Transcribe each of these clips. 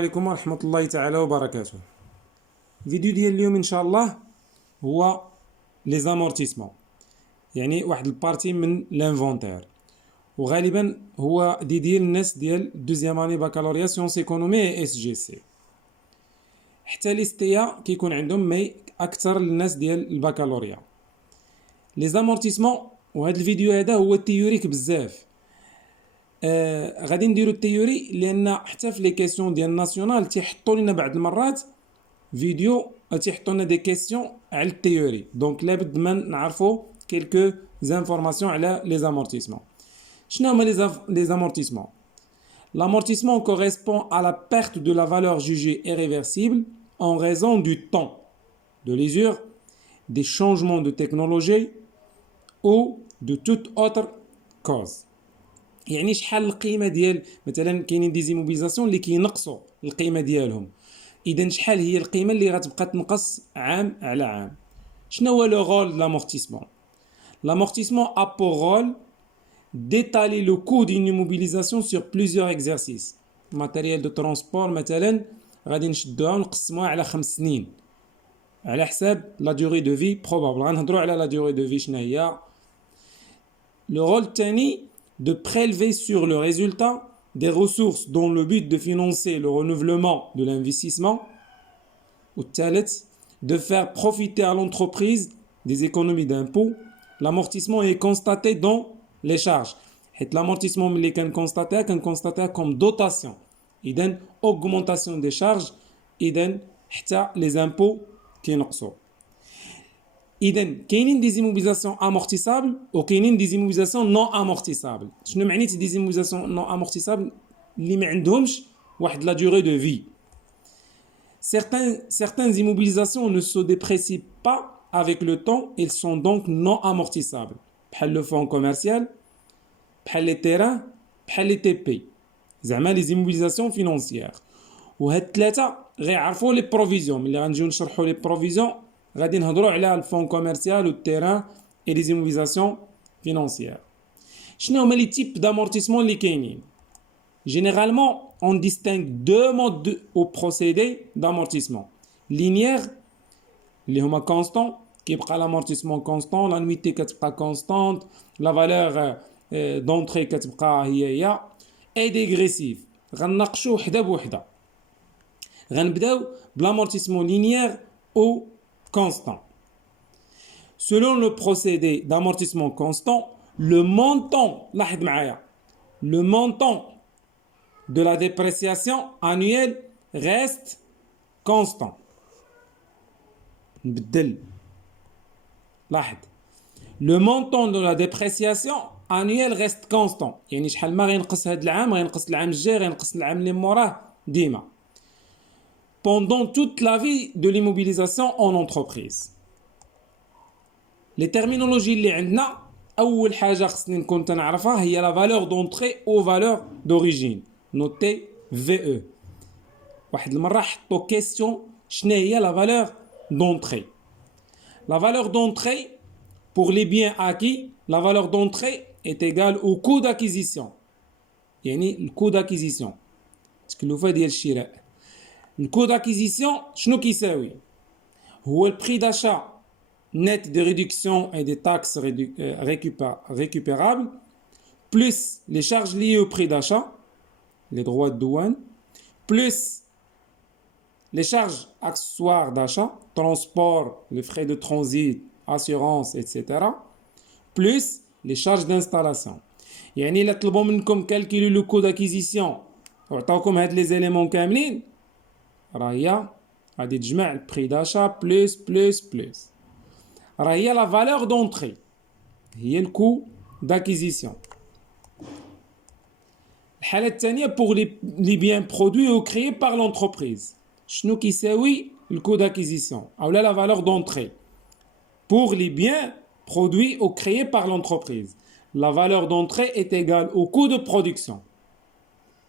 عليكم ورحمة الله تعالى وبركاته. الفيديو ديال اليوم ان شاء الله هو لي زامورتيسمون، يعني واحد البارتي من لانفونتير، وغالبا هو ديال الناس ديال دوزيام اني بكالوريا سيونس ايكونومي اي اس جي سي، حتى ليستيا كيكون عندهم مي اكثر للناس ديال البكالوريا. لي زامورتيسمون، وهذا الفيديو هذا هو تيوريك بزاف. غادي نديرو التيوري لان حتى في لي كيسيون ديال الناسيونال تيحطوا لنا بعض المرات فيديو تيحطوا لنا دي كيسيون على التيوري، دونك لابد ما نعرفوا كيلكو زانفورماسيون على لي زامورتيسمون. شنو هما لي زامورتيسمون؟ L'amortissement correspond à la perte de la valeur jugée irréversible en raison du temps, de l'usure, des changements de technologie ou de toute autre cause. يعني شحال القيمه ديال مثلا كاينين دي زيموبيليزاسيون اللي كينقصوا القيمه ديالهم، اذا شحال هي القيمه اللي غتبقى تنقص عام على عام. شنو هو لو رول د l'amortissement? L'amortissement a pour rôle d'étaler le coût d'une immobilisation sur plusieurs exercices. matériel de transport مثلا غادي نشدوها ونقسموها على 5 سنين على حساب لا durée de vie probable. غنهضروا على لا durée de vie شنو هي. Le rôle الثاني de prélever sur le résultat des ressources dans le but de financer le renouvellement de l'investissement. Ou de faire profiter à l'entreprise des économies d'impôts. L'amortissement est constaté dans les charges. Et l'amortissement اللي كنconstater comme dotation. إذن augmentation des charges. إذن حتى les impôts كينقصوا. إذن كاينين دي زيموبيليزاسيون امورتيسابل وكاينين دي زيموبيليزاسيون نون امورتيسابل. شنو معنيت دي زيموبيليزاسيون نون امورتيسابل؟ اللي ما عندهمش واحد لا durée de vie. Certaines immobilisations ne se déprécient pas avec le temps, ils sont donc non amortissables. بحال le fonds commercial, بحال les terrains, بحال les TP. زعما les immobilisations financières. وهاد الثلاثه غيعرفوا لي بروفيزيون. ملي غنجيو نشرحوا لي بروفيزيون غادي نهضروا على الفون كوميرسيال والتيران اي لي زيموبيليزاسيون فينانسيير. شنو هما لي تيب دامورتيسمون اللي كاينين؟ Généralement, on distingue deux modes au procédé d'amortissement. Linéaire, اللي هما constant, كيبقى l'amortissement constant, l'annuité كتبقى constante, la valeur d'entrée كتبقى هي et dégressif. غنناقشوا وحده بوحده. غنبداو بلامورتيسمون linéaire ou constant. Selon le procédé d'amortissement constant, le montant, لاحظ معايا, le montant de la dépréciation annuelle reste constant. نبدل. لاحظ. Le montant de la dépréciation annuelle reste constant. يعني شحال ما غينقص هذا العام غينقص العام الجاي غينقص العام اللي موراه ديما. Pendant toute la vie de l'immobilisation en entreprise. Les terminologies اللي عندنا أول حاجة خصني نكون تنعرفها هي la valeur d'entrée ou valeur d'origine. Notez VE. واحد المرة حطوا question شنو هي la valeur d'entrée. La valeur d'entrée pour les biens acquis, la valeur d'entrée est égale au coût d'acquisition. يعني الكو d'acquisition. تكلفة ديال الشراء. الكو d'acquisition شنو كيساوي؟ هو البري d'achat net des réductions et des taxes récupérables plus les charges liées au prix d'achat, les droits de douane, plus les charges accessoires d'achat, transport, les frais de transit, assurance, etc. plus les charges d'installation. يعني إلا طلبوا منكم كالكيلو لو كو d'acquisition وعطاوكم هاد لي زيليمون كاملين راه هي غادي تجمع البري داشا بلس راه هي لا فالور دونطري هي الكو d'acquisition. الحالة الثانية pour les biens produits ou créés par l'entreprise. شنو كيساوي الكو d'acquisition أولا la valeur d'entrée pour les biens produits ou créés par l'entreprise. La valeur d'entrée est égale au coût de production.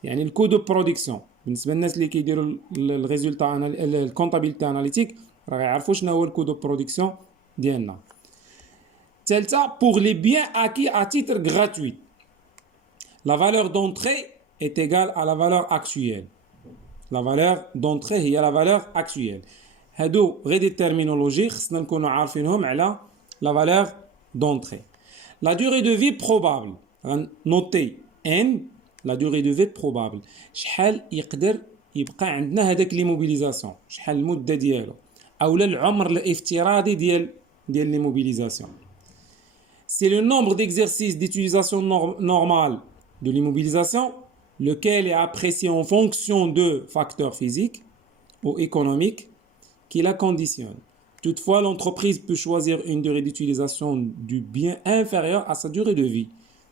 يعني الكو دو برودكسيون بالنسبه للناس اللي كيديروا الريزولتا الكونطابيلتي اناليتيك راه يعرفوا شنو هو الكو دو برودكسيون ديالنا. ثالثه pour les biens acquis à titre gratuit. La valeur d'entrée est égale à la valeur actuelle. La valeur d'entrée هي la valeur actuelle. هادو غير دي terminologie خصنا نكونوا عارفينهم على la valeur d'entrée. La durée de vie probable. غنوتي n la durée de vie probable. شحال يقدر يبقى عندنا هذاك لي موبيليزاسيون، شحال المده ديالو اولا العمر الافتراضي ديال لي موبيليزاسيون. C'est le nombre d'exercices d'utilisation normale de l'immobilisation, lequel est apprécié en fonction de facteurs physiques ou économiques qui la conditionnent. Toutefois, l'entreprise peut choisir une durée d'utilisation du bien inférieure à sa durée de vie.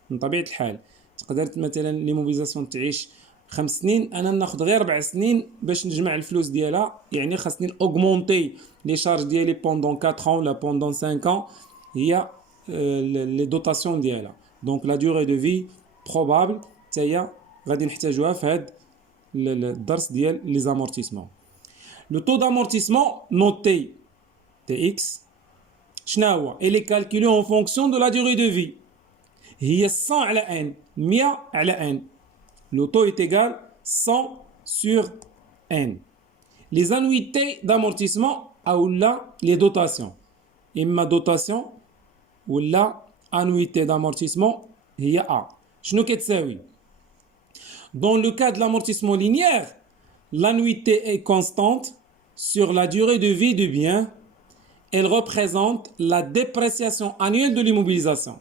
من طبيعة الحال تقدر مثلا ليموبيليزاسيون تعيش 5 سنين، انا ناخذ غير 4 سنين باش نجمع الفلوس ديالها، يعني خاصني اوغمونتي لي شارج ديالي بوندون 4 ans ولا بوندون 5 ans هي لي دوتاسيون ديالها. دونك لا دوغي دو في بروبابل حتى هي غادي نحتاجوها في هذا الدرس ديال لي زامورتيسمون. لو طو دامورتيسمون نوتي تي اكس شنو هو؟ إلي كالكولي اون فونكسيون دو لا دوغي دو في، هي 100 على ان، 100 على ان. Le taux est égal 100 sur n. Les annuités d'amortissement ou les dotations. إما dotation ou annuité d'amortissement هي A. شنو كتساوي؟ Dans le cas de l'amortissement linéaire, l'annuité est constante sur la durée de vie du bien. Elle représente la dépréciation annuelle de l'immobilisation.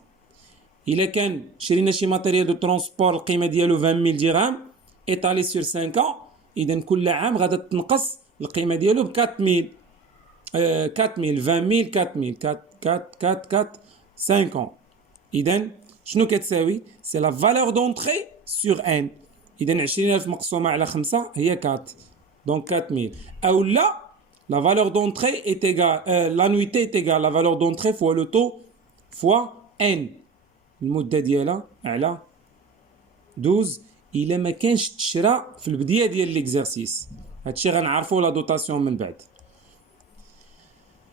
إلا كان شرينا شي ماتيريال دو ترونسبور القيمه ديالو 20000 درهم ايطالي سور 5 ans، اذا كل عام غادا تنقص القيمه ديالو ب 4000 20000 4000 4 5 ans. اذا شنو كتساوي؟ سي لا فالور دونطري سور ان. اذا 20000 مقسومه على 5 هي 4، دونك 4000. او لا لا فالور دونطري est égale l'annuité est égale la valeur d'entrée fois le taux fois n. المده ديالها على 12 الا ما كانش تشرى في البدايه ديال ليكزارسيس. هادشي غنعرفوا لا دوتاسيون من بعد.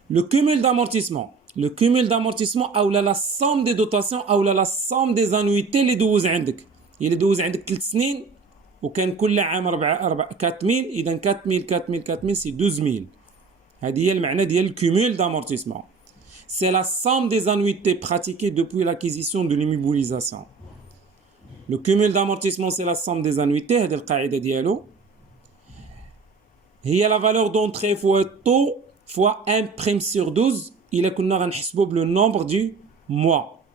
لو كومول دامورتيسمون، لو كومول دامورتيسمون اولا لا سوم دي دوتاسيون اولا لا سوم دي زانويتي اللي دوز عندك. الا دوز عندك 3 سنين وكان كل عام 4000، اذا 4000 سي 12000. هذه هي المعنى ديال الكومول دامورتيسمون. C'est la somme des annuités pratiquées depuis l'acquisition de l'immobilisation. Le cumul d'amortissement, c'est la somme des annuités. هذه القاعدة ديالو هي la valeur d'entrée fois taux fois 1 prime sur 12. إلا كنا غنحسبوا le nombre du mois.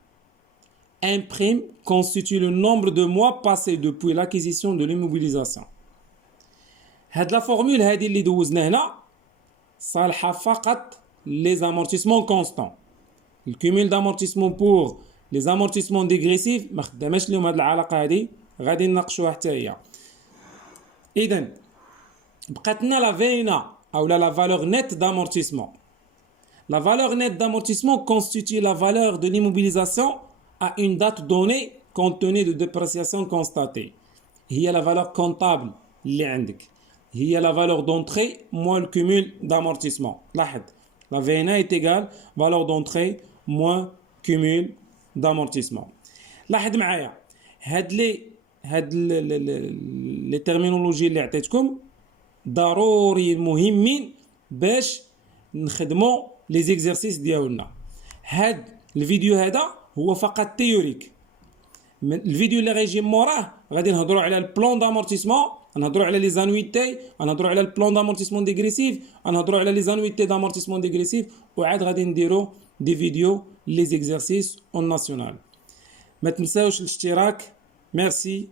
1 prime constitue le nombre de mois passés depuis l'acquisition de l'immobilisation. هاد la formule هذه اللي دوزنا هنا صالحة فقط les amortissements constants. Le cumul d'amortissement pour les amortissements dégressifs ما خداماش لهم هاد العلاقه هادي، غادي نناقشوها حتى هي. اذا بقات لنا لا فينا او لا valeur nette d'amortissement. La valeur nette d'amortissement constitue la valeur de l'immobilisation à une date donnée compte tenu de dépréciation constatée. هي la valeur comptable اللي عندك، هي la valeur d'entrée moins le cumul d'amortissement. لاحظ la VNA est égale valeur d'entrée moins cumul d'amortissement. لاحظ معايا هاد لي تيرمينولوجي اللي عطيتكم ضروري مهمين باش نخدموا لي زيكزارسيس ديالنا. هاد الفيديو هذا هو فقط تيوريك. الفيديو اللي غيجي موراه غادي نهضروا على البلان دامورتيسمون، نهضروا على لي زانويتي، نهضروا على البلان دامورتيسمون ديغريسيف، نهضروا على لي زانويتي دامورتيسمون ديغريسيف، وعاد غادي نديروا دي فيديو لي زيكزارسيس اون ناسيونال. ما تنساوش الاشتراك. ميرسي.